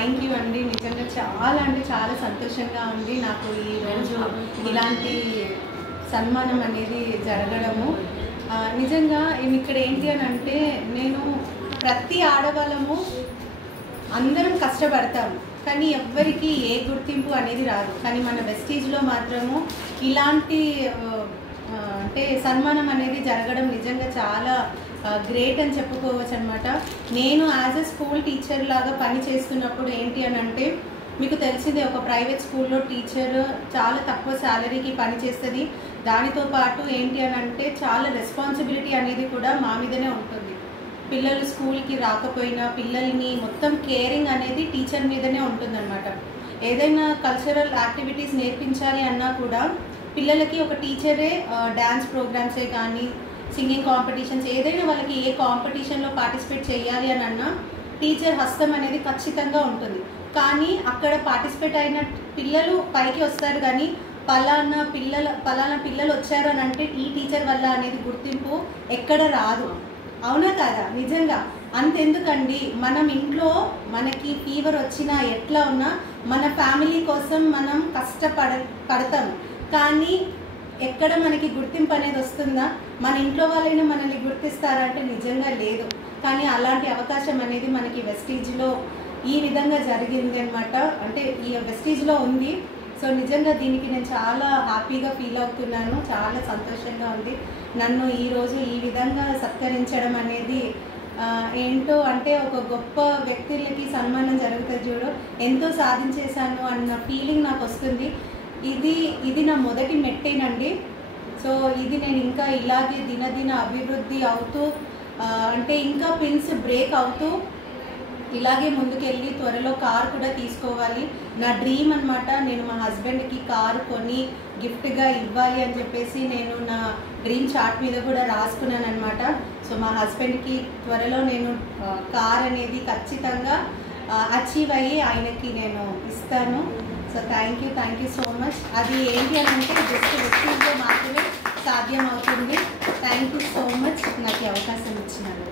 Thank you అండి. నిజంగా చాలా అంటే చాలా సంతోషంగా ఉంది నాకు ఈరోజు ఇలాంటి సన్మానం అనేది జరగడము. నిజంగా ఇక్కడ ఏంటి అని అంటే, నేను ప్రతి ఆడవాళ్ళము అందరం కష్టపడతాము, కానీ ఎవ్వరికి ఏ గుర్తింపు అనేది రాదు. కానీ మన వెస్టీజ్లో మాత్రము ఇలాంటి అంటే సన్మానం అనేది జరగడం నిజంగా చాలా గ్రేట్ అని చెప్పుకోవచ్చు అనమాట. నేను యాజ్ ఎ స్కూల్ టీచర్ లాగా పని చేస్తున్నప్పుడు ఏంటి అని అంటే, మీకు తెలిసిందే, ఒక ప్రైవేట్ స్కూల్లో టీచర్ చాలా తక్కువ శాలరీకి పని చేస్తుంది. దానితో పాటు ఏంటి అని అంటే చాలా రెస్పాన్సిబిలిటీ అనేది కూడా మా మీదనే ఉంటుంది. పిల్లలు స్కూల్కి రాకపోయినా పిల్లల్ని మొత్తం కేరింగ్ అనేది టీచర్ మీదనే ఉంటుందన్నమాట. ఏదైనా కల్చరల్ యాక్టివిటీస్ నేర్పించాలి అన్నా కూడా పిల్లలకి ఒక టీచరే డ్యాన్స్ ప్రోగ్రామ్సే కానీ సింగింగ్ కాంపిటీషన్స్ ఏదైనా వాళ్ళకి ఏ కాంపిటీషన్లో పార్టిసిపేట్ చేయాలి అని అన్నా టీచర్ హస్తం అనేది ఖచ్చితంగా ఉంటుంది. కానీ అక్కడ పార్టిసిపేట్ అయిన పిల్లలు పైకి వస్తారు, కానీ పలానా పిల్లలు వచ్చారు అని అంటే ఈ టీచర్ వల్ల అనేది గుర్తింపు ఎక్కడ రాదు. అవునా కాదా? నిజంగా అంతెందుకండి, మనం ఇంట్లో మనకి ఫీవర్ వచ్చినా ఎట్లా ఉన్నా మన ఫ్యామిలీ కోసం మనం కష్టపడతాం, కానీ ఎక్కడ మనకి గుర్తింపు అనేది వస్తుందా? మన ఇంట్లో వాళ్ళైనా మనల్ని గుర్తిస్తారంటే నిజంగా లేదు. కానీ అలాంటి అవకాశం అనేది మనకి వెస్టీజ్లో ఈ విధంగా జరిగింది అనమాట. అంటే ఈ వెస్టీజ్లో ఉంది. సో నిజంగా దీనికి నేను చాలా హ్యాపీగా ఫీల్ అవుతున్నాను, చాలా సంతోషంగా ఉంది. నన్ను ఈరోజు ఈ విధంగా సత్కరించడం అనేది ఏంటో అంటే, ఒక గొప్ప వ్యక్తులకి సన్మానం జరుగుతుంది చూడు, ఎంతో సాధించేశాను అన్న ఫీలింగ్ నాకు వస్తుంది. ఇది నా మొదటి మెట్టేనండి. సో ఇది నేను ఇంకా ఇలాగే దినదిన అభివృద్ధి అవుతూ అంటే ఇంకా పిన్స్ బ్రేక్ అవుతూ ఇలాగే ముందుకెళ్ళి త్వరలో కార్ కూడా తీసుకోవాలి. నా డ్రీమ్ అనమాట. నేను మా హస్బెండ్కి కారు కొని గిఫ్ట్గా ఇవ్వాలి అని చెప్పేసి నేను నా డ్రీమ్ చార్ట్ మీద కూడా రాసుకున్నాను అనమాట. సో మా హస్బెండ్కి త్వరలో నేను కార్ అనేది ఖచ్చితంగా అచీవ్ అయ్యి ఆయనకి నేను ఇస్తాను. So thank you so much. అది ఏంటి అని అంటే జస్ట్ వెస్టీజ్లో మాత్రమే సాధ్యం అవుతుంది. థ్యాంక్ యూ సో మచ్ నాకు అవకాశం ఇచ్చినారు.